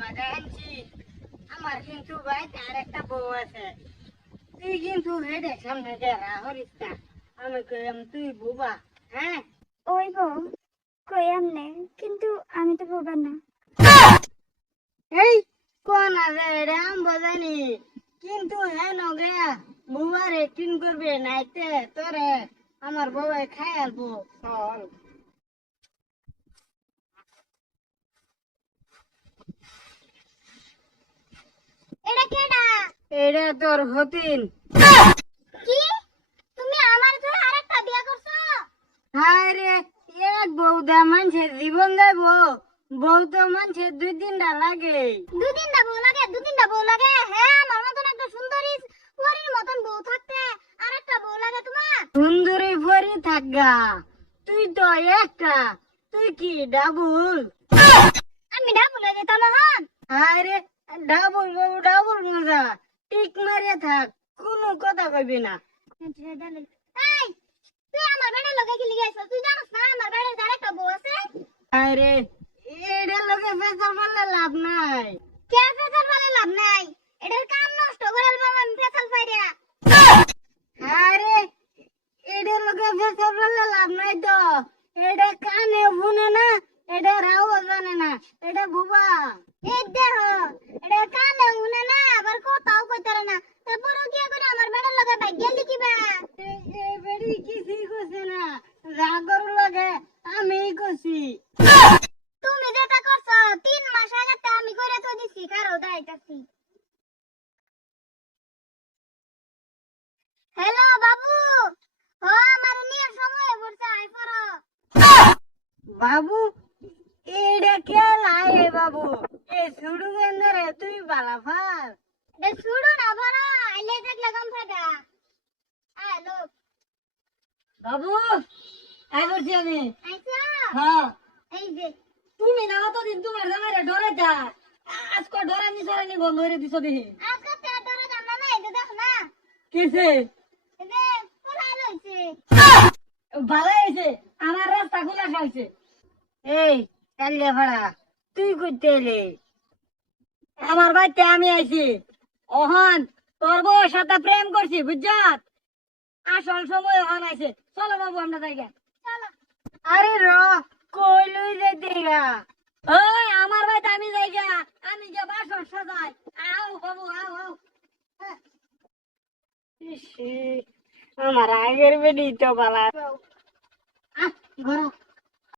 বাজার আনছি। আমার কিন্তু ভাই তার একটা বউ আছে। তুই কিন্তু হেডে সামনে গেরা হরিস না। আমি কইলাম তুই বুবা। হ্যাঁ ওই গো কই আমনে, কিন্তু আমি তো বোবা না। এই কোন আছে এটা আমি বোঝানি, কিন্তু হ্যাঁ নগে বুবার একটিং করবে নাইতে তোরে আমার বউ খাই আলবো। চল এটা কেডা? এটা তোর হতিন। কি তুমি আমার ধরে আরেকটা বিয়ে করছো? হায় রে, এক বউদা মানুষের জীবন যাইব, বউ তো মানুষের 2-3টা লাগে। দুদিনটা বউ লাগে, দুদিনটা বউ লাগে? হ্যাঁ, আমার মতন একটা সুন্দরী পরীর মতন বউ থাকতে আরেকটা বউ লাগে তোমার? সুন্দরী পরি থাকগা, তুই তো একটা, তুই কি ডাবল? আমি ডাবল হয়ে যেতাম হন। হায় রে, ডাবল বউ ডাবল মজা, টিক মারে থাক, কোনো কথা কইবি না। এই তুই আমার বেড়ে লগে কি লিগাইছ? তুই জানোস না আমার বেড়ে আরেকটা বউ আছে? হায় রে, এটার লগে ফেসাল মারলে লাভ নাই। কে ফেসাল বলে লাভ নাই? এটার কাম নষ্ট করে বাবা, আমি ফেসাল পাইরা। হায় রে, এটার লগে ফেসাল মারলে লাভ নাই তো, এটা কানে শুনে না, এটা রাও জানে না, এটা বুবা। এই দেহ, এটা কানে শুনে না, আবার কথাও কইতারে না, তারপরও কি করে আমার বেড়ে লগে ভাগ্য লিখিবা? এই বেড়ি কিছুই করছে না, রাগর লগে আমি করছি। তুমি যেটা করছো 3 মাস আগে তা আমি করে তো দিছি, কারো দাইতাছি। হ্যালো বাবু, ও আমার নিয়ে সময় পড়ছে, আই পড়ো। বাবু, এটা কে লাই বাবু, এ শুরু কেন্দ্রে তুই বালাফার। এটা শুরু না ভরা, আইলে দেখলে কম ফাটা। হ্যালো বাবু, আই করছি আমি। আইছা? হ্যাঁ, এই যে তুমি না অতদিন তোমার জামাইরে ডরাইতা, আজকে ডরানি সরানি বন্ধ করে দিছো দেখি। আজকে তে ডরে জানা না, এই যে দেখো না, কেছে এই যে পড়াই লইছে। ভালো হয়েছে, আমার রাস্তা খোলা খাইছে। এই কালিয়া ভাড়া, তুই করতে এলি? আমার বাড়িতে আমি আইছি, ওহন তোর বউর সাথে প্রেম করছি বুঝছত, আসল সময় ওহন আইছে। চলো বাবু আমরা জায়গা। চলো। আরে র, কই লই যাইতে গা? ওই আমার বাড়িতে আমি জায়গা, আমি যে বাসর সাজাই। আও বাবু আও আও। ইস, আমার আগের বেডি তো বালা। আহ, ঘর